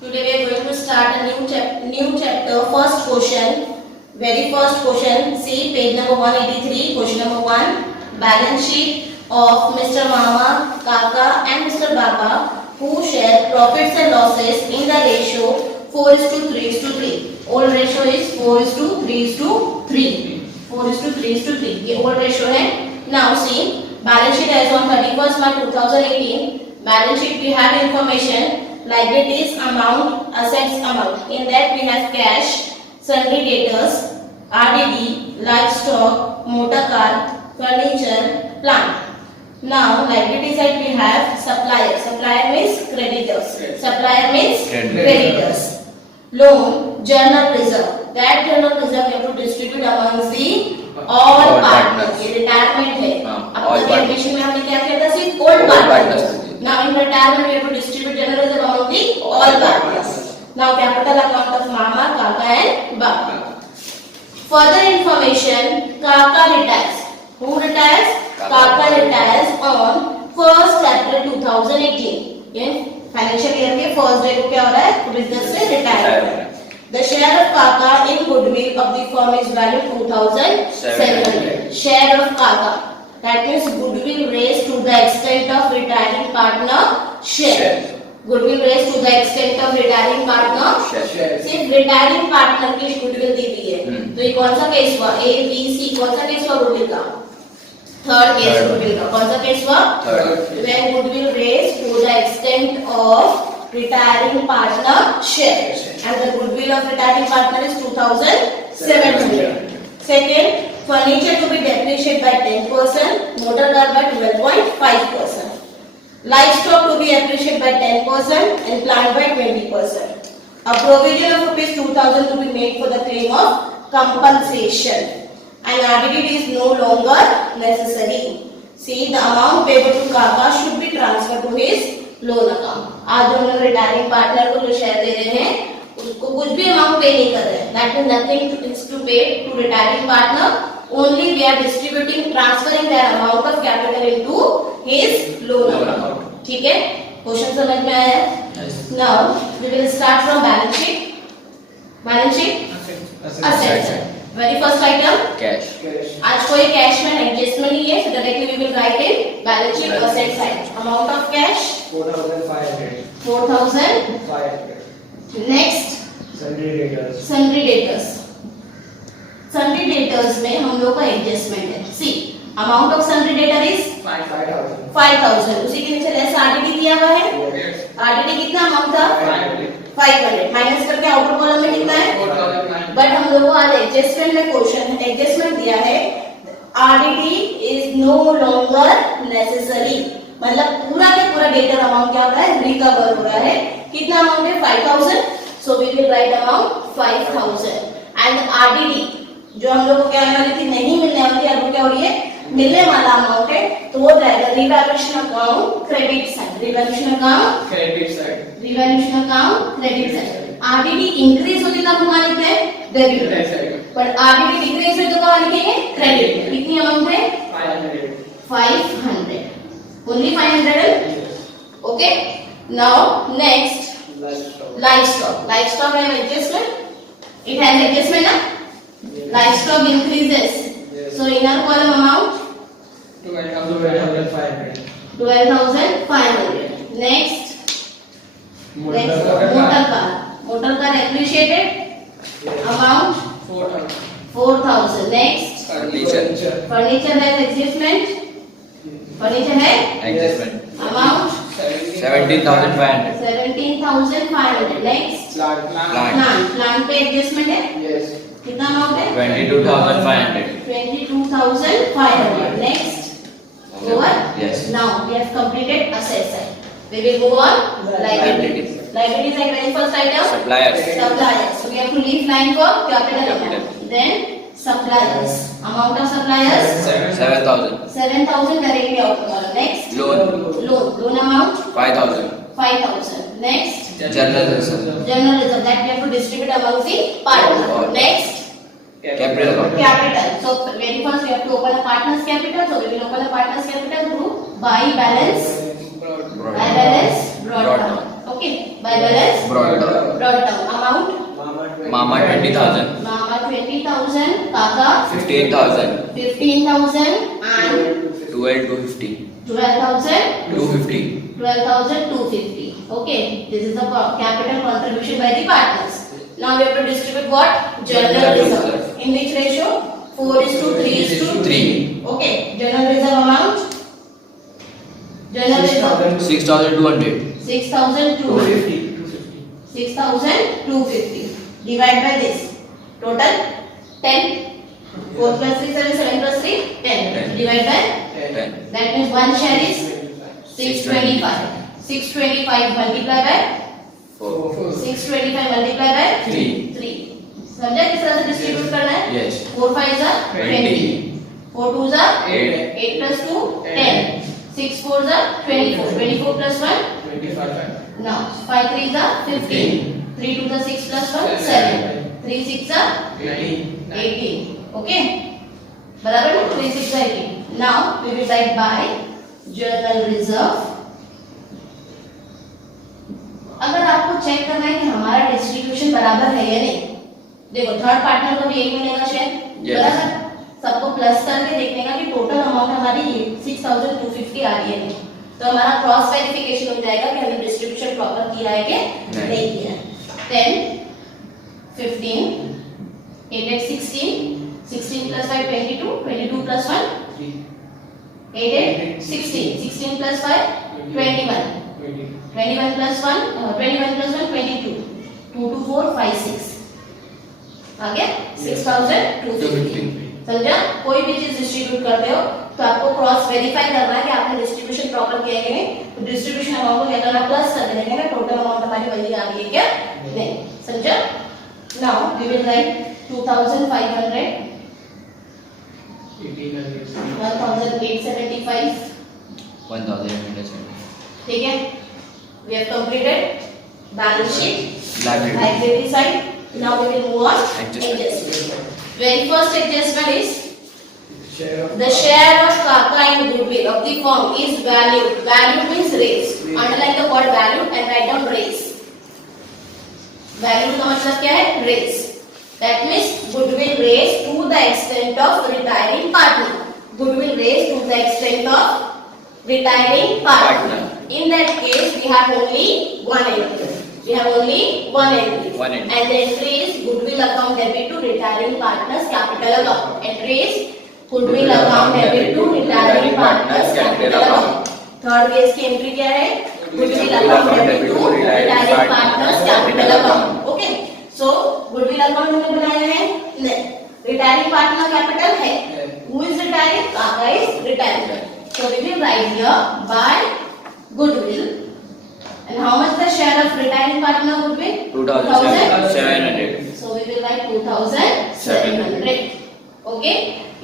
Today we are going to start a new chapter. First question, very first question. See page number 183. Question number 1. Balance sheet of Mr. Mama, Kaka, and Mr. Baba who share profits and losses in the ratio 4:3:3. Old ratio is 4:3:3. 4:3:3. ये old ratio है. Now see balance sheet as on 31st March 2018. Balance sheet we have information. Liabilities amount, assets amount. In that we have cash, sundry debtors, RDD, livestock, motor car, furniture, plant. Now liability side we have supplier. Supplier means creditors. Supplier means creditors. Loan, journal reserve. That journal reserve we have to distribute amongst the all partners. ये retirement है. अब तक admission में हमने क्या किया था? सिर्फ all partners. Now in retirement we have to distribute general reserve among the all partners. Now capital account of Mama, Kaka and Baba. Further information, Kaka retires. Who retires? Kaka retires on 1st April 2018. ये financial year के first day को क्या हो रहा है? Business से retire हो रहा है. The share of Kaka in goodwill of the firm is valued 2,700. Share of Kaka. That means goodwill raised to the extent of retiring partner share. Goodwill raised to the extent of retiring partner share. सिर्फ retiring partner की goodwill दी हुई है. तो ये कौन सा case हुआ? A, B, C कौन सा केस हुआ goodwill का? थर्ड केस goodwill का. कौन सा केस हुआ? When goodwill raised to the extent of retiring partner share, and the goodwill of retiring partner is 2,700. Second. Furniture to be depreciated by 10%, motor car by 12.5%. Livestock to be appreciated by 10% and plant by 20%. A provision of rupees 2,000 to be made for the claim of compensation. And RDD is no longer necessary. See, the amount payable to Kaka should be transferred to his loan account. आज हम लोग retiring partner को जो share दे रहे हैं उसको कुछ भी अमाउंट पे नहीं कर रहे हैं. That means nothing is to pay to retiring partner. Only we are distributing, transferring that amount of capital into his loan account. ठीक है? क्वेश्चन समझ में आया? Now we will start from balance sheet. Balance sheet. Assets. Very first item. Cash. आज कोई cash में adjustment नहीं है, so directly we will write in balance sheet asset side. Amount of cash. 4,500. 4,500. Next. Sundry debtors. Sundry debtors. Sundry debtors में हम लोग का adjustment है. सी अमाउंट ऑफ सundry debtor इज 5,000. उसी के नीचे लेस आरडीडी दिया हुआ है. आरडीडी कितना अमाउंट था? 500. माइनस करके आउटर कॉलम में कितना है? बट हम लोगों को आज एडजस्टमेंट में क्वेश्चन एडजस्टमेंट दिया है. RDD is no longer necessary. मतलब पूरा के पूरा डेटर अमाउंट क्या हो रहा है? रिकवर हो रहा है. कितना अमाउंट है? 5,000. So we will write amount 5,000. And RDD जो हम लोग को क्या आने वाली थी? नहीं मिलने वाली थी. अब वो क्या हो रही है? मिलने वाला अमाउंट है. तो वो रहेगा revaluation account credit side. Revaluation account credit side. Revaluation account credit side. RDD increase होती तो हम लिखते हैं डेबिट साइड. पर आरडीडी डिक्रीज हुई तो कहां लिखेंगे? क्रेडिट. कितनी अमाउंट है? 500. Only 500. Okay. Now next livestock. Livestock have adjustment. It has adjustment ना? Livestock increases. So inner column amount 12,500. 12,500. Next. Motor car. Motor car appreciated. Amount 4,000. Next. Furniture has adjustment. Furniture है? Adjustment. Amount 17,500. 17,500. Next. Plant पे adjustment है? Yes. कितना amount है? 22,500. 22,500. Next. Over? Yes. Now we have completed asset side. We will go on liabilities. Liabilities are very first item. Suppliers. Suppliers. So we have to leave line for capital amount. Then suppliers. Amount of suppliers? 7,000. 7,000 directly out column. Next. Loan. Loan amount? 5,000. 5,000. Next. General reserve. General reserve that we have to distribute among the partner. Next. Capital account. Capital. So very first we have to open a partner's capital. So we will open a partner's capital through by balance brought down. Okay, by balance Brought down. brought down. Amount Mama 20,000. Mama 20,000, Kaka 15,000. 15,000 and 12,250. 12,000 250. 12,250. Okay, this is the capital contribution by the partners. Now we have to distribute what? General reserve. In which ratio? 4:3:3. Okay, general reserve amount? General reserve 6,200. 6,250. 6,250. Divide by this. Total 10. 4 plus 3, 7, 7 plus 3, 10. 10. Divide by 10. that means one share is 625. 625 multiplied by 4. 625 multiplied by 3. 3. समझा किस तरह से distribute करना है? Yes. 4 5 are 20. 4 2 are 8. 8 plus 2 10. 6 4 are 24. 24 plus 1 25. now 5 3 are 15. 3 2 are 6 plus 1 7. 3 6 are 18. Okay. बराबर है 3 6 are 18. Now we will write by journal reserve. अगर आपको चेक करना है कि हमारा डिस्ट्रीब्यूशन बराबर है या नहीं, देखो थर्ड पार्टनर को भी एक मिलेगा शेयर, Yes. बराबर, सबको प्लस करके देखने का कि टोटल अमाउंट हमारी 6,250 आ रही है नहीं, तो हमारा क्रॉस वेरिफिकेशन हो जाएगा कि हमने डिस्ट्रीब्यूशन प्रॉपर किया है कि नहीं किया है. 10 15 8 8 16 16 plus 5 22 22 plus 1 8 8 16 16 plus 5 21 21 plus 1 21 plus 1 22 2 2 4 5 6 आ गया 6,250. समझा? कोई भी चीज डिस्ट्रीब्यूट करते हो तो आपको क्रॉस वेरीफाई करना है कि आपने डिस्ट्रीब्यूशन प्रॉपर किया है कि नहीं. तो डिस्ट्रीब्यूशन अमाउंट को क्या करना, प्लस कर देंगे ना, टोटल अमाउंट हमारी वही आ रही है क्या नहीं. समझा? Now we will write 2,500 1,875. 1,870. ठीक है, we have completed balance sheet, Liability. liability side. Now we will move on Adjustment. adjustment. Very first adjustment is Share of the share of Kaka and goodwill of the firm is valued. Valued means raised. Underline the word valued and write down raise. Valued का मतलब क्या है? Raise. That means goodwill raised to the extent of retiring partner. Goodwill raised to the extent of retiring partner. In that case, we have only one entry. We have only one entry. One entry. And the entry is goodwill account debit to retiring partners capital account. Entry is goodwill account debit to retiring partners capital account. Third case की entry क्या है? Goodwill account debit to retiring partners capital account. Okay. So goodwill account हमने बनाया है? नहीं. Retiring partner capital है. Who is retiring? Kaka is retiring. So we will write here by goodwill. And how much the share of retiring partner would be? 2,700. So we will write 2,700. Okay.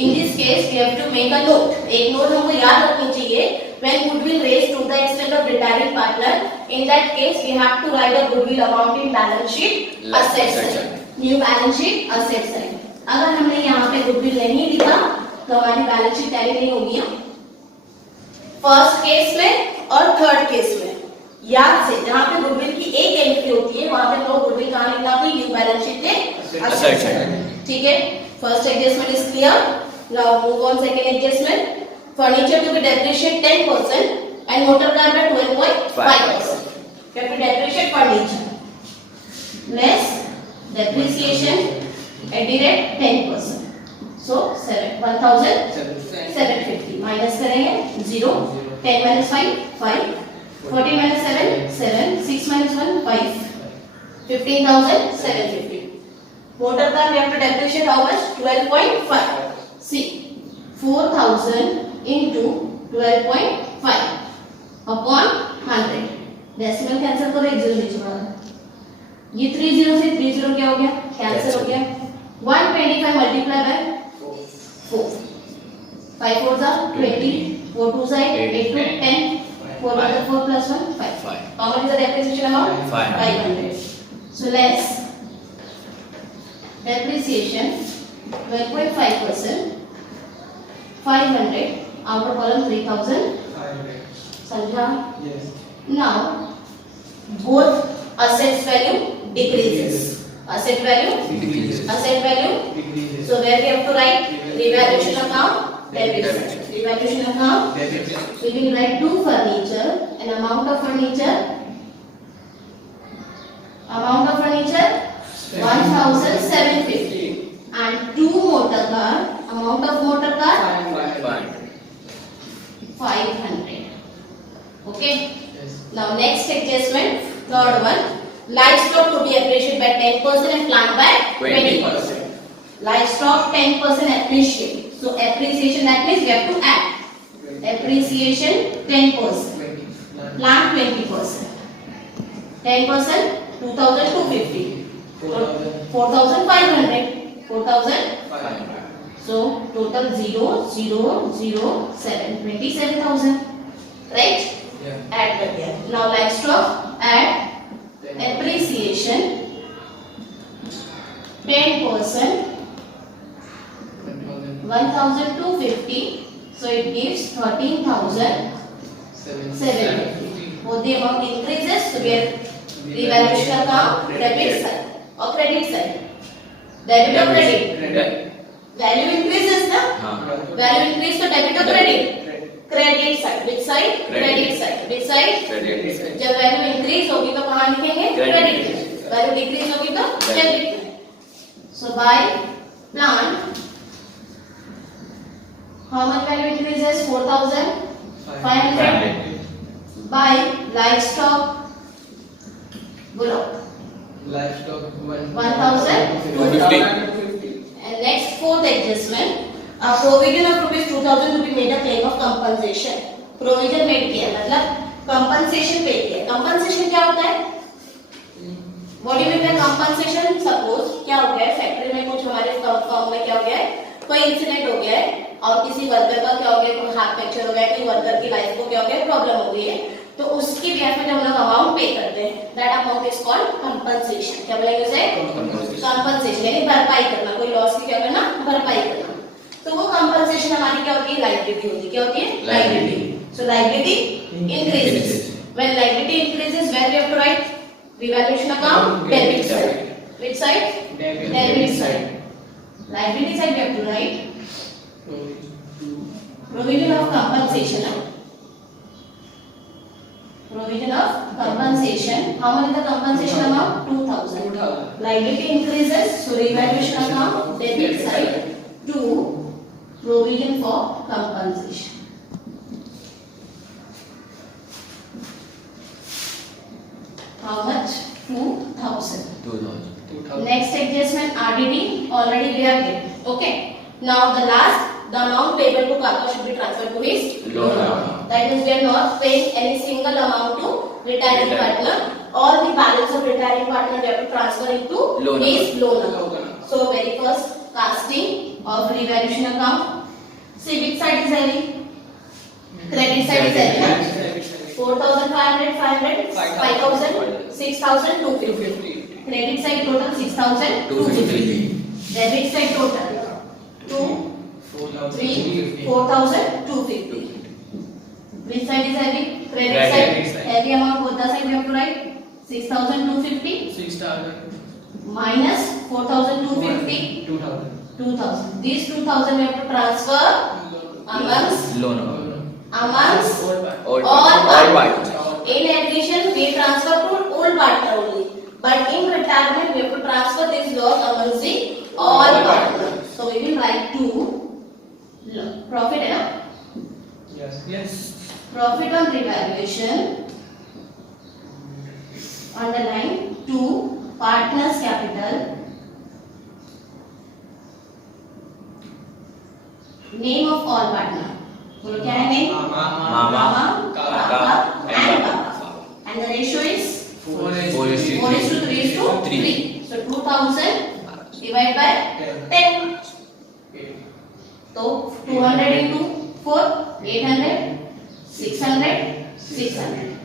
In this case, we have to make a note. एक note हमको याद रखनी चाहिए. When goodwill raised to the extent of retiring partner, in that case, we have to write a goodwill amount in balance sheet asset side. New balance sheet asset side. अगर हमने यहाँ पे goodwill नहीं लिखा, तो हमारी balance sheet टैली नहीं होगी. फर्स्ट केस में और थर्ड केस में याद से जहां पे गुडविल की एक एंट्री होती है वहां पे नो गुडविल कहां लिखना होगा, न्यू बैलेंस शीट में Asset side. ठीक है. First adjustment is clear. Now move on second adjustment. Furniture to be depreciate 10% and motor car by 12.5%. You have to depreciate furniture less depreciation at the rate 10%. So 1,750 minus करेंगे 0. 10 minus 5 5. 14 minus 7 7. 6 minus 1 5. 15,750. Motor car we have to depreciate how much? 12.5. See, 4,000 into 12.5 upon 100. Decimal cancel करो, एक zero नीचे बढ़ा. ये 30 से 30 क्या हो गया? कैंसिल हो गया. 125 multiply by 4. 5 4 are 20. 4 2 are 8. 8 to 10. 4 1 are 4 plus 1 5. How much is the depreciation amount? 500. So less depreciation 12.5%. 500 outer column 3,000. समझा? Yes. Now both assets value decreases. Asset value, Decreases. asset value. Decreases. So where we have to write revaluation account, debit side. Debit. Revaluation account. Debit. We will write two furniture, an amount of furniture 1750, and two motor car, amount of motor car 500. Okay. Yes. Now next adjustment, third one, livestock to be appreciated by 10% and plant by 20%. Livestock 10% appreciate. So appreciation, that means we have to add. Appreciation 10%, 20. plant 20%. 10% 2250. 4500. 4000. So total 0,007, 27,000. Right? Yeah. Add कर दिया. Now livestock add appreciation 10%, 1,250. So it gives 13,750. Both the amount increases, so we have revaluation account, debit side or credit side. Debit or credit? Value increases na? हाँ. Value increase तो debit or credit? Credit side. Which side? Credit side. Which side? Credit. जब value increase होगी तो कहाँ लिखेंगे? Credit. Credit में. Value decrease होगी तो डेबिट में. So by plant, how much value increases? 4,500. By livestock, बोलो. Livestock 1,250. And next fourth adjustment, a provision of rupees 2,000 to be made a claim of compensation. Provision made किया मतलब compensation पे किया. Compensation क्या होता है? What do you mean by compensation? Suppose क्या हो गया है फैक्ट्री में कुछ हमारे फर्म में क्या हो गया है कोई इंसिडेंट हो गया है और किसी वर्कर का क्या हो गया कोई हाथ फ्रैक्चर हो गया है कोई वर्कर की लाइफ को क्या हो गया प्रॉब्लम हो गई है तो उसकी बिहाफ में जब हम लोग अमाउंट पे करते हैं that amount is called compensation. क्या बोलेंगे उसे? कंपनसेशन यानी भरपाई करना, कोई लॉस की क्या करना भरपाई करना. तो वो कंपनसेशन हमारी क्या होती है लायबिलिटी होती है. क्या होती है? Liability. So liability increases. When liability increases where we have to write revaluation account debit side. Which side? Debit side. Liability side we have to write provision of compensation. Provision of compensation. How much is the compensation amount? 2,000. Liability increases, so revaluation account debit side to provision for compensation. How much? 2,000. 2,000. Next adjustment RDD already we have given. Okay. Now the last, the amount payable to Kaka should be transferred to his Loan account. That means we are not paying any single amount to retiring partner. All the balance of retiring partner we have to transfer into Loan his account. loan account. So very first casting of revaluation account. See which side is heavy? Credit side is heavy. 4,500, 500, 5,000, 6,250. Credit side total 6,250. Debit side total 2, 3, 4,250. Which side is heavy? Credit side. Heavy amount both the side we have to write 6,250 minus 4,250. 2,000. These 2,000 we have to transfer amongst Loan account. all partners. In addition, we transfer to old partner only. But in retirement, we have to transfer this loss amongst the all partners. So we will write to profit, है ना? Yes. Profit on revaluation. Underline to partners capital. Name of all partner. बोलो क्या है name? Mama, Kaka, and Papa. And the ratio is 4:3:3. So 2,000 divided by 10. तो 200 into 4, 800, 600, 600.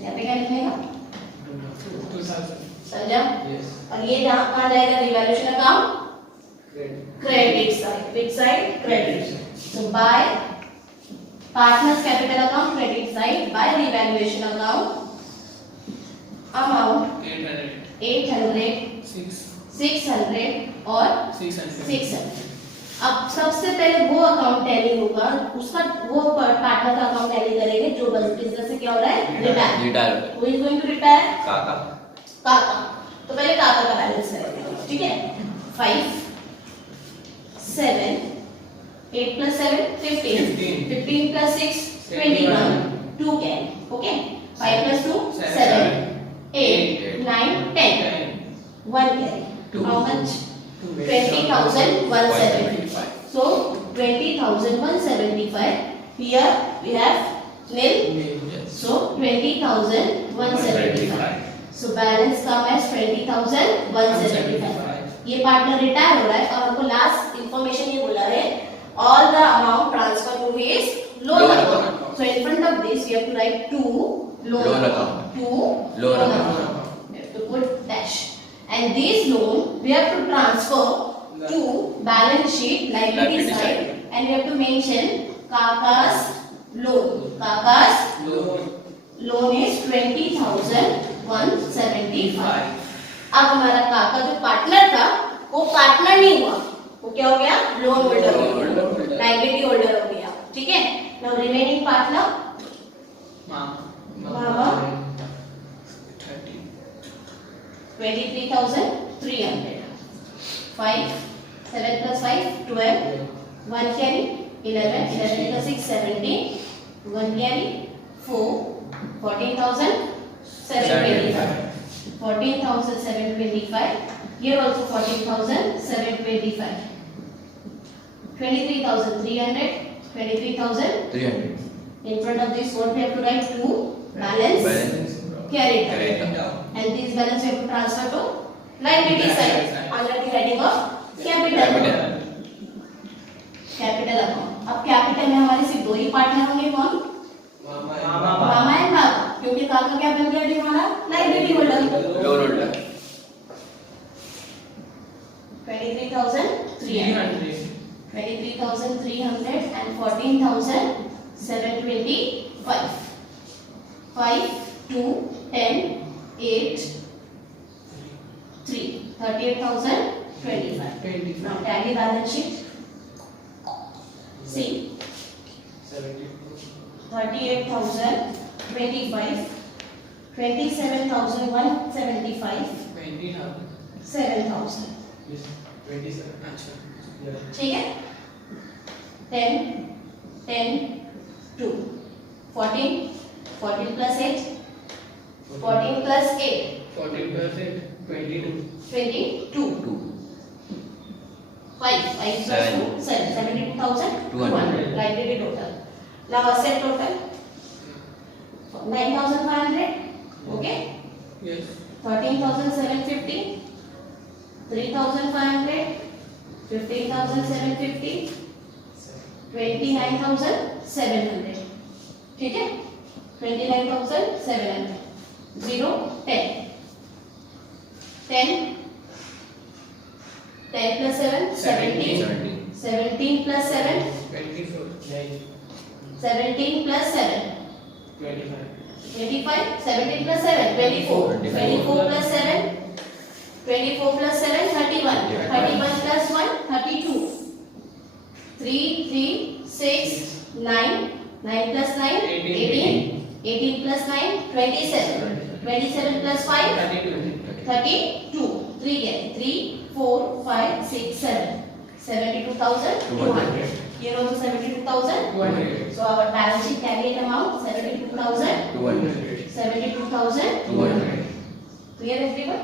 यहाँ पे क्या लिखने का? समझा? और ये जहाँ कहाँ जाएगा revaluation account? Credit side. Which side? Credit. So by partners capital account credit side by revaluation account amount 800. 800, 6. 600 और 600. 600। अब सबसे पहले वो अकाउंट टैली होगा, उसका वो पार्टनर का अकाउंट टैली करेंगे जो बिजनेस से क्या हो रहा है, retire. Retire who is going to retire? काका काका। तो पहले काका का बैलेंस करेंगे, ठीक है। 5 7 8 plus 7 15 15 plus 6 21 2 can, okay। 5 plus 2 7 8 9 10 1 carry। How much? 20,175. So 20,175. Here we have nil. Yes. So 20,175. So balance come as 20,175. ये पार्टनर रिटायर हो रहा है और हमको लास्ट इंफॉर्मेशन ये बोला है, all the amount transfer to his loan Loan account. account. So in front of this we have to write to loan Loan account. account. To Loan loan account. account. We have to put dash. And this loan we have to transfer to balance sheet liability Liability side, side. and we have to mention Kaka's loan. Kaka's loan is 20,175. अब हमारा काका जो partner था वो partner नहीं हुआ, वो क्या हो गया, लोन होल्डर हो गया, लायबिलिटी होल्डर हो गया, ठीक है। Now remaining partner Mama. 30. 23,300. 5 7 plus 5 12 1 carry 11 11 plus 6 17 1 carry 4 14,725. 14,725. Here also 14,725. 23,300. 23,000. 300 In front of this, what we have to write? To balance carried out. Carried out. And this balance we have to transfer to liability side under the heading of capital. Capital account. अब capital में हमारे सिर्फ दो ही partner होंगे, कौन? मामा and काका, क्योंकि काका क्या बन गया अभी हमारा, liability holder. Loan holder 23,300. 23,300 and 14,725. 5 2 10 8 3 38,025. Now tally balance sheet. See 38,025, 27,175, 7,000, ठीक है। 10 10 2 14 14 plus 8 14 plus 8 22 2 5 5 plus 2 7 72,200 liability total. Now asset total 9,500, okay, 13,750, 3,500, 15,750, 29,700, ठीक है। 29,700 0 10 10 10 plus 7 17 17 plus 7 17 plus 7 25 17 plus 7 24 24 plus 7 24 plus 7 31 31 plus 1 32 3 3 6 9 9 plus 9 18 18 plus 9 27 27 plus 5 32 3 get 3 4 5 6 7 72,200. Here also 72,200. So our balance sheet carried amount 72,200. 72,200. Clear everyone?